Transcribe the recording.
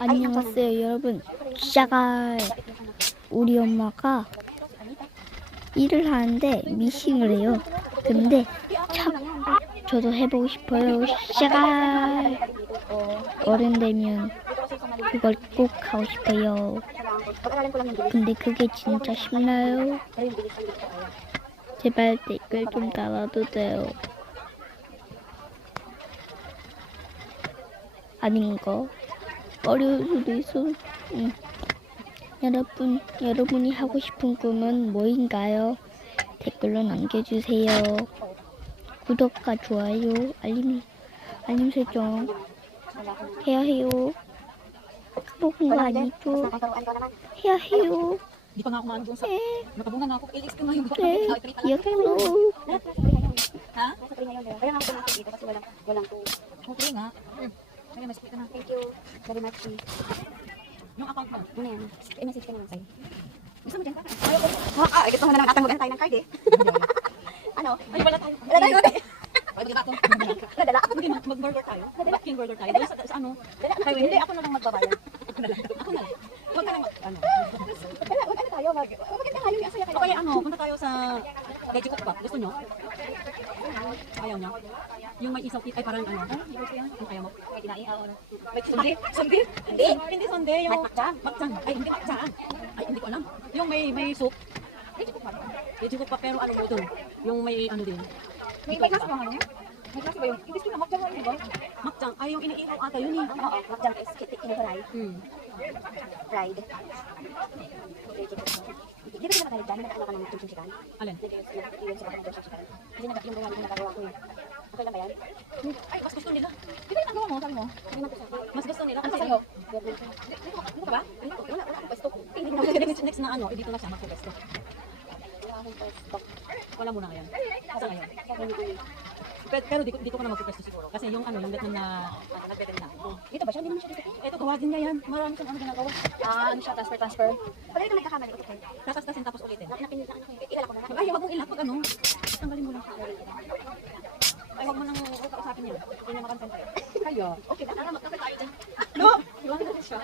안녕하세요 여러분. 우리 엄마가 일을 하는데 미싱을 해요. 근데 참 저도 해보고 싶어요. 어른 되면 그걸 꼭 하고 싶어요. 근데 그게 진짜 쉽나요? 제발 댓글 좀 달아주세요. 아닌가? 어려울 수도 있어. 여러분이 하고 싶은 꿈은 뭐인가요? 댓글로 남겨주세요. 구독과 좋아요, 알림 설정 해야 해요. 까먹은 거 아니죠? 해야 해요. Di pa nga ako maano doon sa... Nakabunga na ako. Ilis ko na yung 네, 약속. Ha? Nasa free ngayon, kaya nga ako pumasok dito kasi walang po. Okay nga. Kaya mas kita na. Thank you very much. Yung account mo. Ano yan? I-message ko naman sa'yo. Gusto mo dyan ka? Gusto mo na naman tatanggugan tayo ng card eh. Ano? Ay, wala tayo. Wala tayo. Ay, maganda ako. Nadala ako. Mag-burger tayo. King burger tayo. Doon sa ano? Highway. Hindi, ako na lang magbabayad. Ako na lang. Huwag ka lang ano. Ano tayo? Maganda tayo. Asaya kayo. O kaya ano, punta tayo sa veggie cook ba? Gusto nyo? Ayaw nyo? Yung may isaw ay parang ano? Yung ayaw mo? May kinain ako. Sunday? Sunday? Hindi. Hindi Sunday. Yung Makchang. Makchang. Ay, hindi makchang. Ay, hindi ko alam. Yung may soup. Veggie cook pa pero ano ito? Yung may ano din. May class mo ano? May class ba yung? Ibig ko na magdang ano ba? Makchang. Ay, yung iniihaw ata yun eh. Oo, magdang is kinukulay. Fried. Di ba naman tayo dyan? Nag-ano ka ng kimchi chicken? Alin? Nag-iwan sa bakang kimchi chicken. Kasi yung gawa ko nagagawa ko eh. Okay lang ba yan? Ay, mas gusto nila. Di ba yung gawa mo? Sabi mo? Hindi man gusto. Mas gusto nila. Ano Kasi sa'yo? dito ka ba? Wala akong pwesto. Next na ano, eh, dito na siya magpupesto. Wala akong pwesto. Wala muna ngayon. Kasi ngayon. Pero dito ko na magpupesto siguro. Kasi yung ano, yung Vietnam na nagpwede na. Dito ba siya? Hindi naman siya dito. Ito, gawa din niya yan. Marami siyang ano ginagawa. Ano siya? Transfer. Pag ito nagkakamali, okay. Tatas-tasin tapos ulitin. Napinil na ano ko. Ilala ko na lang. Ay, wag mong ilak pag ano. Tanggalin mo lang siya. Ay, wag mo nang kausapin niya. Hindi niya makonsentrate. Kayo? Okay ba? Tara, magkape tayo dyan. No! Iwan na siya.